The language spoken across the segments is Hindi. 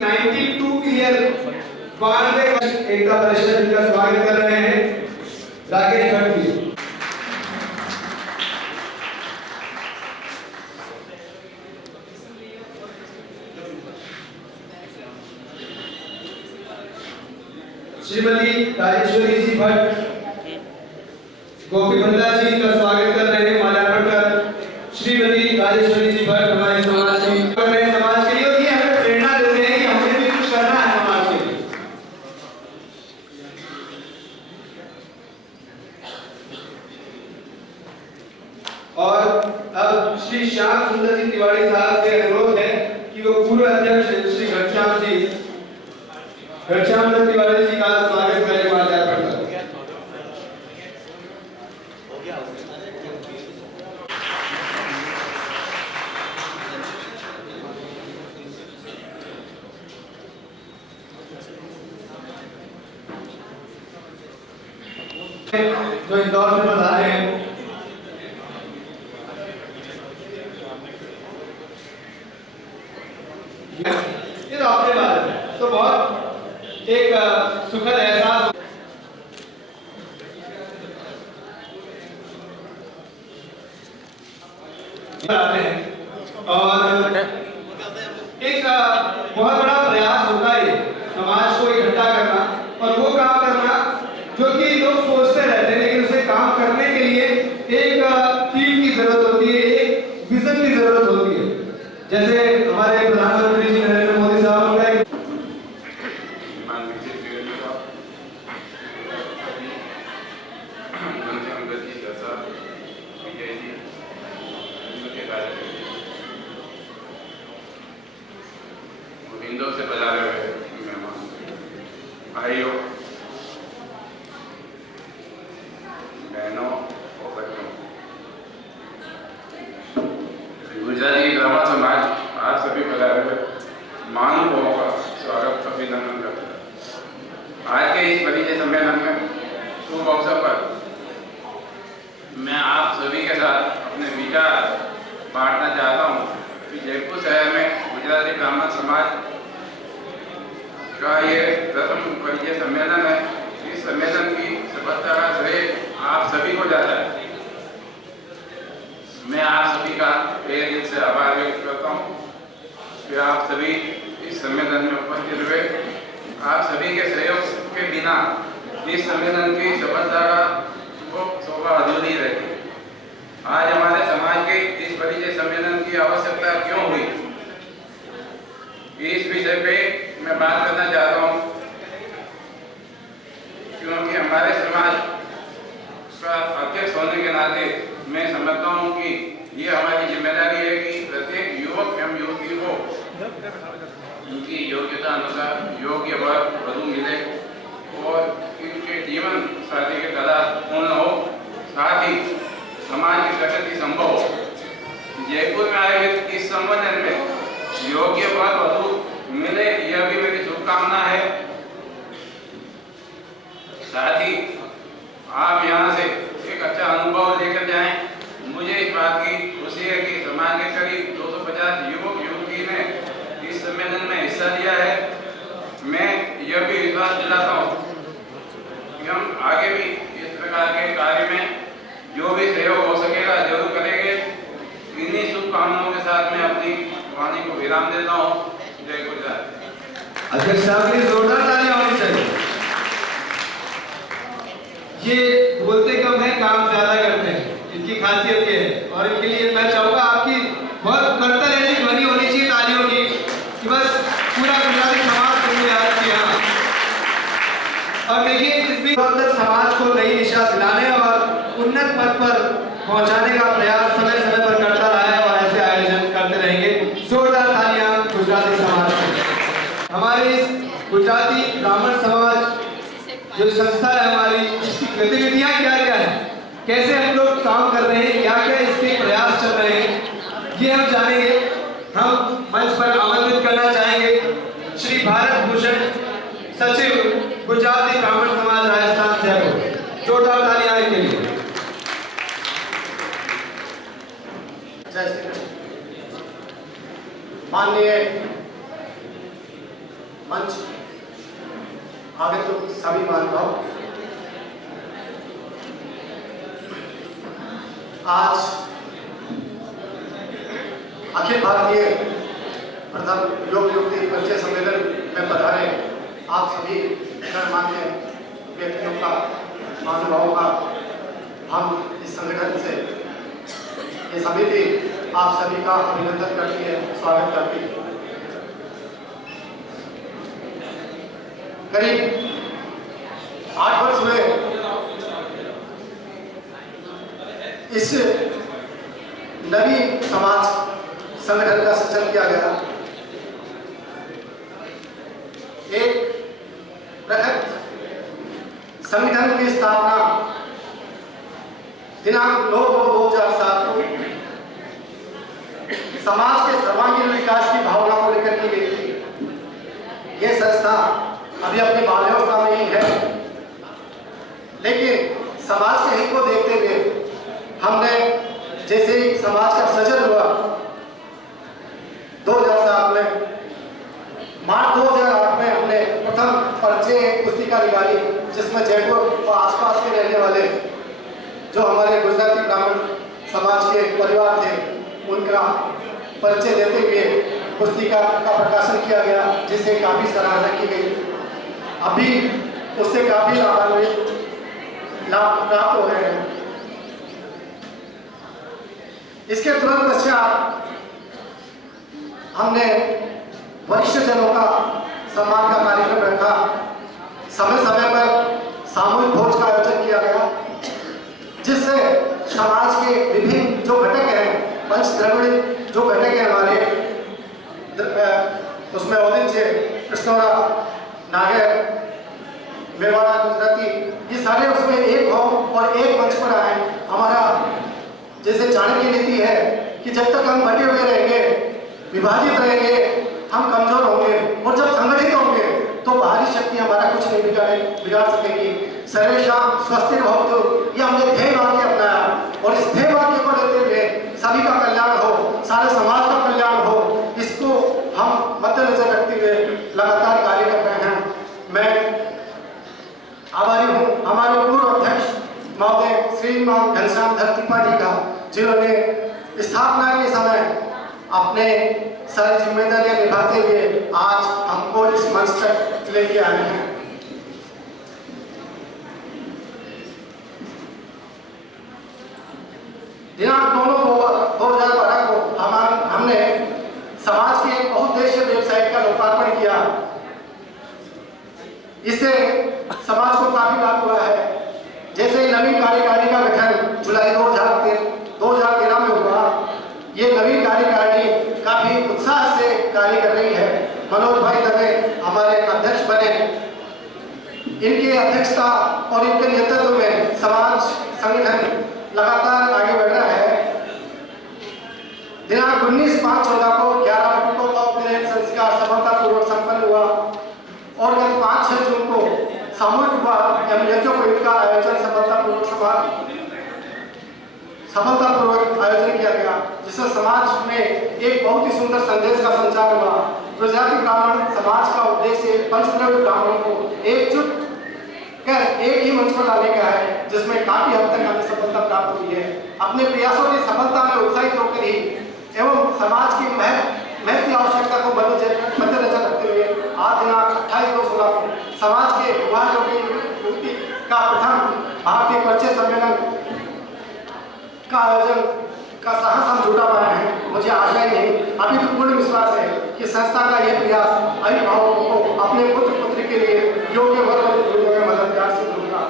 92 क्लियर 92 एकता परिषद का स्वागत कर रहे हैं राकेश भट्ट जी। श्रीमती राजेश्वरी जी भट्ट गोपी भल्ला जी का स्वागत कर रहे हैं माल्यार्पण कर। श्रीमती राजेश्वरी जी भट्ट हमारे समाज की समाज के लिए ये हमें प्रेरणा देते हैं कि हमें भी कुछ करना है समाज के लिए। और अब श्री श्याम सुंदर जी तिवारी साहब से अनुरोध है कि वो पूर्व अध्यक्ष श्री घनश्याम तिवारी जी का स्वागत करें माल्यार्पण कर। जो इंदौर से पधारे हैं ये तो अपने बारे में तो बहुत एक सुखद एहसास आते हैं और एक बहुत बड़ा प्रयास होता है समाज को इकट्ठा करना और वो काम करना जो कि लोग सोचते रहते हैं, लेकिन उसे काम करने के लिए एक टीम की जरूरत होती है, एक विजन की जरूरत होती है। जैसे हमारे प्रधानमंत्री जी नरेंद्र मोदी साहब हो गए, इंदौर से पधारे हुए मेहमान भाइयों बहनों और बच्चों, गुजराती ब्राह्मण समाज आज सभी पधारे हुए महानुभावों का स्वागत अभिनंदन करता है। आज के इस परिचय सम्मेलन में शुभ अवसर पर मैं आप सभी के साथ अपने विचार बांटना चाहता हूँ कि जयपुर शहर में गुजराती ब्राह्मण समाज का ये प्रथम परिचय सम्मेलन है। इस सम्मेलन की सफलता का श्रेय आप सभी को जाता है। मैं आप सभी का तहे दिल से आभार व्यक्त करता हूँ कि आप सभी इस सम्मेलन में उपस्थित हुए। आप सभी के सहयोग के बिना इस सम्मेलन की सफलता का शोभा अधूरी रहती। आज हमारे समाज के इस परिचय सम्मेलन की आवश्यकता क्यों हुई, इस विषय पे मैं बात करना चाहता हूँ, क्योंकि हमारे समाज का अध्यक्ष होने के नाते मैं समझता हूँ कि ये हमारी जिम्मेदारी है कि प्रत्येक युवक एवं युवती को उनकी योग्यता अनुसार योग्य वर वधु मिले और इनके जीवन साथी के तलाश पूर्ण हो, साथ ही समाज की प्रगति संभव हो। जयपुर में आयोजित इस सम्मेलन में योग्य वर वधु मिले, यह भी मेरी शुभकामना है। साथ ही आप यहाँ से एक अच्छा अनुभव लेकर जाएं। मुझे इस बात की खुशी है कि समाज के करीब 250 युवक युवती ने इस सम्मेलन में हिस्सा लिया है। मैं यह भी विश्वास दिलाता हूँ कि हम आगे भी इस प्रकार के कार्य में जो भी सहयोग हो सकेगा जरूर करेंगे। इन्हीं शुभकामनाओं के साथ मैं अपनी वाणी को विराम देता हूँ। जय गुजरात। अध्यक्ष साहब की जोरदार तालियां होनी चाहिए। ये बोलते कम है, काम ज्यादा करते हैं, इनकी खासियत ये है। और इनके लिए मैं चाहूंगा आपकी बहुत करतल ऐसी ध्वनि होनी चाहिए तालियों की कि बस पूरा गुजराती समाज तुमने याद किया। और देखिए इस भी समाज को नई दिशा दिलाने और उन्नत पथ पर पहुंचाने का प्रयास समय समय पर करता रहा है और ऐसे आयोजन करते रहेंगे। जोरदार तालियां गुजराती समाज के। हमारे इस गुजराती ब्राह्मण समाज जो संस्था है हमारी, इसकी गतिविधियां क्या क्या है, कैसे हम लोग काम कर रहे हैं, क्या क्या इसके प्रयास चल रहे हैं, ये हम जानेंगे। हम मंच पर आमंत्रित करना चाहेंगे श्री भारत भूषण सचिव गुजराती ब्राह्मण समाज राजस्थान जयपुर। जोरदार तालियां इनके लिए। माननीय मंच आगे तो सभी महानुभाव, आज अखिल भारतीय प्रथम योग युक्ति परिचय सम्मेलन में पधारे आप सभी गणमान्य व्यक्तियों का, महानुभावों का हम इस संगठन से ये समिति आप सभी का अभिनंदन करती है, स्वागत करती है। करीब 8 वर्ष हुए इस नवीन समाज संगठन का सृजन किया गया। एक बृहद संगठन की स्थापना दिनांक 9/2/2007 को समाज के सर्वांगीण विकास की भावना को लेकर की गई थी। यह संस्था अभी अपनी बाल्यावस्था में ही है, लेकिन समाज के हित को देखते हुए हमने जैसे ही समाज का सृजन हुआ 2007 में, मार्च 2008 में हमने प्रथम परिचय पुस्तिका निकाली, जिसमें जयपुर और आसपास के रहने वाले जो हमारे गुजराती ब्राह्मण समाज के परिवार थे उनका परिचय देते हुए पुस्तिका का प्रकाशन किया गया, जिसे काफी सराहना की गई। अभी उससे काफी लाभ प्राप्त हो रहे हैं। इसके तुरंत पश्चात हमने वरिष्ठ जनों का सम्मान का कार्यक्रम रखा। समय समय पर सामूहिक भोज का आयोजन किया गया, जिससे समाज के विभिन्न जो घटक हैं, पंच द्रविड़ जो घटक हैं हमारे, उसमें औदिच्य, कृष्णौरा, नागर, मेवाड़ा, गुजराती, ये सारे उसमें एक हो और एक मंच पर आए। हमारा जैसे चाणक्य नीति है कि जब तक हम बटे हुए रहेंगे, विभाजित रहेंगे, हम कमजोर होंगे, और जब संगठित होंगे तो बाहरी शक्ति हमारा कुछ नहीं बिगाड़ सकेगी। सर्वेषां स्वस्तिर्भवतु, ये हमने ध्येय वाक्य अपनाया, और इस ध्येय वाक्य को लेते हुए सभी का कल्याण हो, सारे समाज का कल्याण हो, इसको हम मद्देनजर रखते हुए लगातार कार्य कर रहे हैं। मैं आभारी हूँ हमारे पूर्व अध्यक्ष महोदय श्रीमान घनश्याम धर त्रिपाठी का, जिन्होंने स्थापना के समय अपने सारी जिम्मेदारियां निभाते हुए आज हमको इस मंच तक लेके आए हैं। दिनांक 9/2/2012 को हमने समाज के एक बहुउद्देशीय वेबसाइट का लोकार्पण किया। इससे समाज को काफी लाभ हुआ है। जैसे नवीन कार्यकारिणी का गठन जुलाई 2013 में हुआ, ये नवीन कार्यकारिणी काफी उत्साह से कार्य कर रही है। मनोज भाई दवे हमारे अध्यक्ष बने। इनकी अध्यक्षता और इनके नेतृत्व में समाज संगठन लगातार आगे बढ़ रहा है। दिनांक 19/5/14 को 11 बैठकों का उपनयन संस्कार सफलतापूर्वक संपन्न हुआ, और कल 5-6 जून को सामूहिक विवाह एवं यज्ञोपवीत का आयोजन सफलतापूर्वक आयोजन किया गया, जिससे समाज में एक बहुत ही सुंदर संदेश का संचार हुआ। गुजराती ब्राह्मण समाज का उद्देश्य पंचद्रव्य ब्राह्मणों को एकजुट कर एक ही मंच पर लाने का है, जिसमें काफी हद तक हमें सफलता प्राप्त हुई है। अपने प्रयासों की सफलता में उत्साहित होकर ही एवं समाज की महत्व आवश्यकता को मद्देनजर रखते हुए आज दिनांक 28/2/16 को समाज के विवाह युक्ति का प्रथम भारतीय परिचय सम्मेलन का आयोजन का साहस हम जुटा पाए हैं। मुझे आशा ही नहीं, अभी तो पूर्ण विश्वास है कि संस्था का यह प्रयास अभिभावकों को अपने पुत्र पुत्री के लिए योग्य वर्ग में मददगार सिद्ध होगा।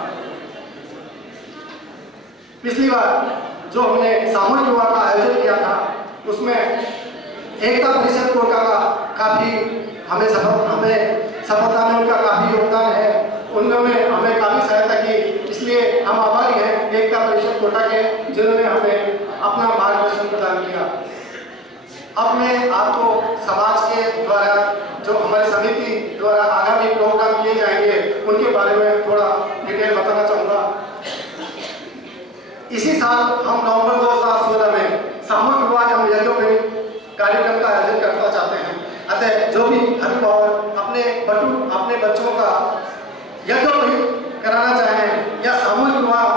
पिछली बार जो हमने सामूहिक विवाह का आयोजन किया था, उसमें एकता परिषद कोटा का काफी हमें सफलता में उनका काफी योगदान है। उन्होंने हमें काफी सहायता की, इसलिए हम आभारी हैं एकता परिषद कोटा के, जिन्होंने हमें अपना मार्गदर्शन प्रदान किया। अब मैं आपको समाज के द्वारा जो हमारी समिति द्वारा आगामी प्रोग्राम किए जाएंगे उनके बारे में थोड़ा डिटेल बताना चाहूँगा। इसी साल हम नवंबर 2016 में सामूहिक विवाह एवं यज्ञोपवीत कार्यक्रम का आयोजन करना चाहते हैं। अतः जो भी अभिभावक अपने अपने बच्चों का यज्ञोपवीत कराना चाहें या सामूहिक विवाह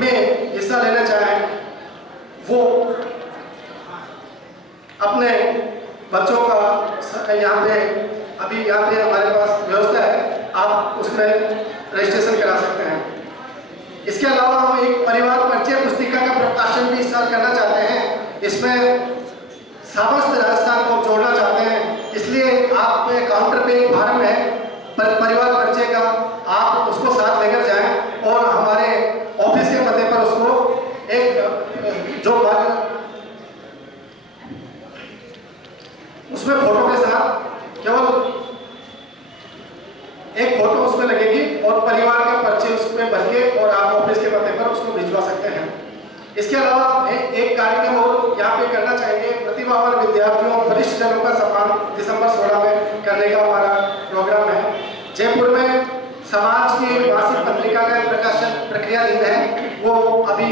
में हिस्सा लेना चाहें, वो अपने बच्चों का यहाँ पे हमारे पास व्यवस्था है, आप उसमें रजिस्ट्रेशन करा सकते हैं। इसके अलावा हम एक परिवार परिचय पुस्तिका का प्रकाशन भी इस साल करना चाहते हैं। इसमें समस्त राजस्थान को जोड़ना चाहते हैं, इसलिए आप काउंटर पे एक फॉर्म है परिवार परिचय का, आप उसको साथ लेकर जाएं और हमारे ऑफिस के पते पर उसको एक जो उसमें फोटो के साथ केवल एक फोटो उसमें लगेगी और परिवार का परिचय उसमें भर के और आप ऑफिस के पते पर उसको भिजवा सकते हैं। इसके अलावा एक कार्यक्रम और यहाँ पे करना चाहेंगे, प्रतिभावान विद्यार्थियों और वरिष्ठ जनों का सम्मान दिसंबर 16 में करने का हमारा प्रोग्राम है। जयपुर में समाज की मासिक पत्रिका का प्रकाशन प्रक्रियाधीन है, वो अभी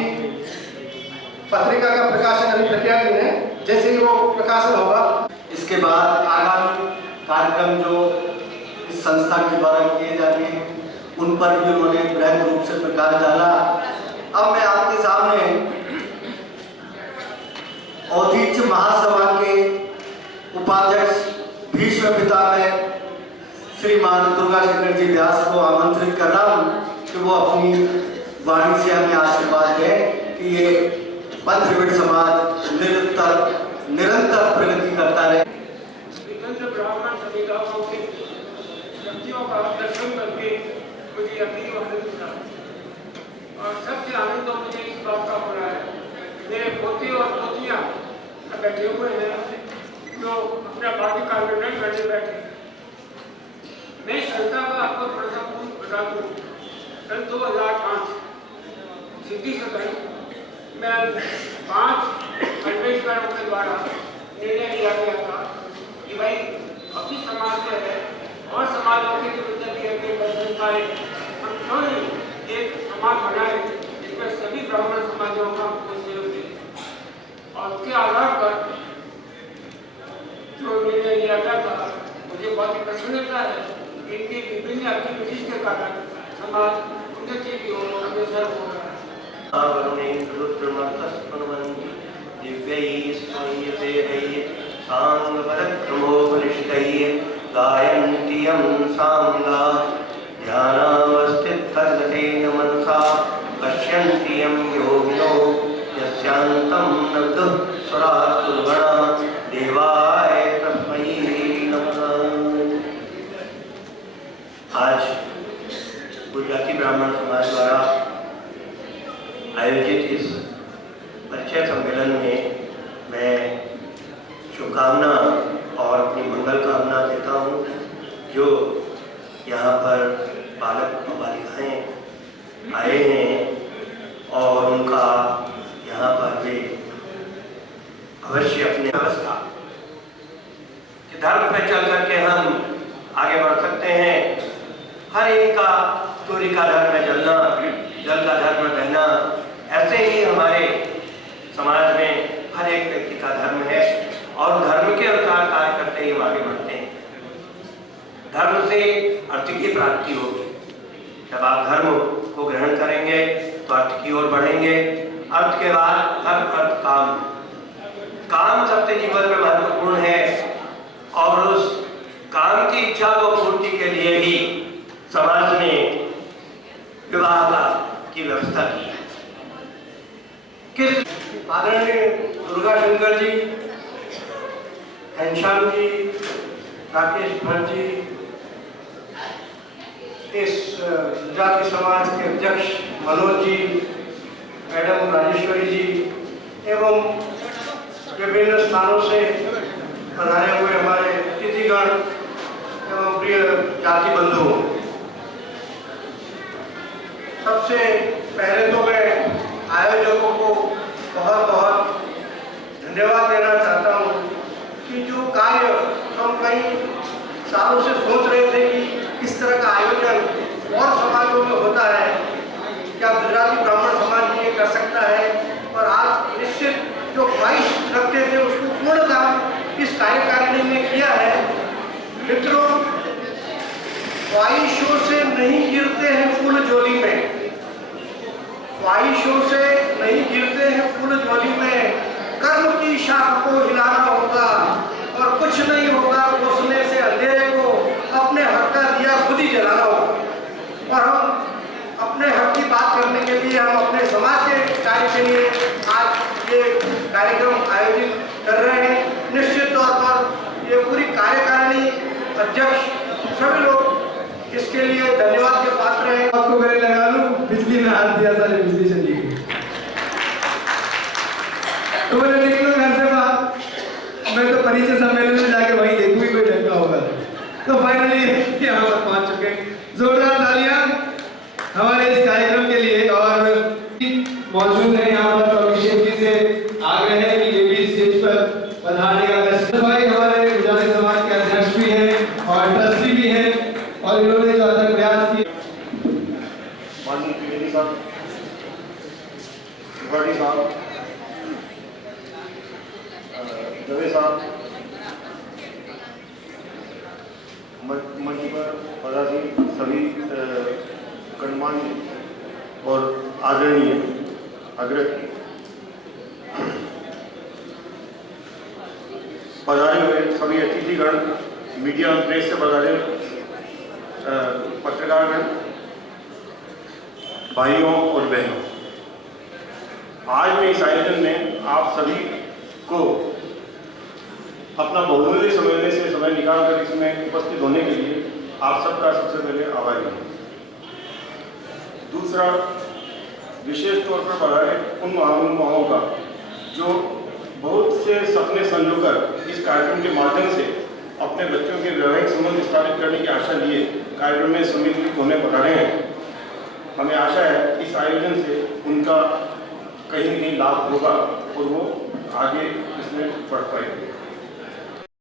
पत्रिका का प्रकाशन अभी प्रक्रियाधीन है, जैसे ही वो प्रकाशन होगा। इसके बाद आगामी कार्यक्रम जो इस संस्था के द्वारा किए जाते हैं उन पर भी उन्होंने बृहद रूप से प्रकाश डाला। अब मैं आपके सामने औदीच्य महासभा के उपाध्यक्ष भीष्म पितामह श्रीमान दुर्गाशंकर जी व्यास को आमंत्रित कर रहा हूँ कि वो अपनी वाणी से हमें आशीर्वाद दें कि ये पंथ द्रविड़ समाज निरंतर प्रगति करता रहे। ब्राह्मण समुदायों के व्यक्तियों का दर्शन करके मुझे यकीन हुआ और सबसे आनंद तो मुझे इस बात का हो रहा है, मेरे पोते और पोतियाँ बैठे हुए हैं जो अपना पार्टी का निर्णय करने बैठे। मैं संस्था का आपको थोड़ा सा बता दूँ, सन 2005 सिद्धि सदन में 5 अन्वेषकों के द्वारा निर्णय लिया गया था कि भाई अपनी समाज में है और समाजों के जो संस्थाएं हम क्यों नहीं एक समाज बनाए जिसमें सभी ब्राह्मण समाजों का सहयोग दे। और उसके आधार पर जो निर्णय लिया गया था मुझे बहुत ही प्रसन्नता है कि इनकी विभिन्न एक्टिविटीज के कारण समाज उन्नति की ओर अग्रसर हो रहा है। गायन्त्यं साम्गा ध्यानावस्थितर्गतेन मनसा पश्यन्त्यं योगिनो यस्यान्तं न विदुः सुरासुरगणा देवाय तस्मै नमः। आज गुजराती ब्राह्मण समाज द्वारा आयोजित इस परिचय सम्मेलन में मैं शुभकामना और अपनी मंगल कामना देता हूँ। जो यहाँ पर बालक बालिकाएँ आए हैं और उनका यहाँ पर वे अवश्य अपनी व्यवस्था कि धर्म पे चल करके हम आगे बढ़ सकते हैं। हर एक का सूर्य का धर्म है जलना, जल का धर्म है बहना, ऐसे ही हमारे समाज में हर एक व्यक्ति का धर्म है और धर्म के अनुसार कार्य करते ही हम आगे बढ़ते हैं। धर्म से अर्थ की प्राप्ति होगी। जब आप धर्म को ग्रहण करेंगे तो अर्थ की ओर बढ़ेंगे। अर्थ के बाद अर्थ काम। काम सबसे जीवन में महत्वपूर्ण है और उस काम की इच्छा को पूर्ति के लिए ही समाज ने विवाह की व्यवस्था की। किस आदरणीय दुर्गाशंकर जी, घनश्याम जी, राकेश भट्ट जी, इस जाति समाज के अध्यक्ष मनोज जी, मैडम राजेश्वरी जी एवं विभिन्न स्थानों से पधारे हुए हमारे अतिथिगण एवं प्रिय जाति बंधु, सबसे पहले तो मैं आयोजकों को बहुत बहुत धन्यवाद देना चाहता हूँ कि जो कार्य हम कई सालों से सोच रहे थे कि इस तरह का आयोजन और समाजों में होता है, क्या गुजराती ब्राह्मण समाज ये कर सकता है, और आज निश्चित जो 22 रखते थे उसको पूर्ण काम इस कार्यकारिणी ने किया है। मित्रों, ख्वाहिशों से नहीं गिरते हैं फूल झोली में, ख्वाहिशों से नहीं गिरते हैं फूल झोली में, कर्म की शाख को हिलाना होगा और कुछ नहीं होगा कोसने से अंधेरे को, अपने हक का दिया खुद ही जलाना होगा। और हम अपने हक की बात करने के लिए, हम अपने समाज के कार्य के लिए आज ये कार्यक्रम आयोजित कर रहे हैं। निश्चित तौर पर ये पूरी कार्यकारिणी, अध्यक्ष, सभी लोग इसके लिए धन्यवाद के पात्र हैं। आपको मैंने लगा लूं, बिजली में हाथ दिया, सारी बिजली चली गई। तो मैंने निकलो घर से बाहर, मैं तो परिचय सम्मेलन में जाके वहीं देखूंगी कोई ढंग होगा। तो फाइनली यहाँ पर पहुंच चुके हैं। जोरदार तालियां हमारे इस कार्यक्रम के लिए। और मौजूद है यहाँ पर अभिषेक जी से आग्रह है कि ये भी स्टेज पर पधारने का कष्ट भाई हमारे गुजराती समाज के अध्यक्ष भी हैं और ट्रस्टी भी हैं और इन्होंने जो अथक प्रयास किए। माननीय त्रिवेदी साहब, त्रिपाठी साहब, दवे साहब, मंच पर पधारी सभी गणमान्य और आदरणीय अग्रणी पधारे हुए सभी अतिथिगण, मीडिया प्रेस से पधारे पत्रकारगण, भाइयों और बहनों, आज मैं इस आयोजन में आप सभी को अपना बहुमूल्य समय निकालकर इसमें उपस्थित होने के लिए आप सबका सबसे पहले आभारी हूँ। दूसरा, विशेष तौर पर पधारे उन महानुभावों का जो बहुत से सपने संजोकर इस कार्यक्रम के माध्यम से अपने बच्चों के वैवाहिक संबंध स्थापित करने की आशा लिए कार्यक्रम में सम्मिलित होने पधारे हैं। हमें आशा है इस आयोजन से उनका कहीं न कहीं लाभ होगा और वो आगे इसमें बढ़ पाएंगे।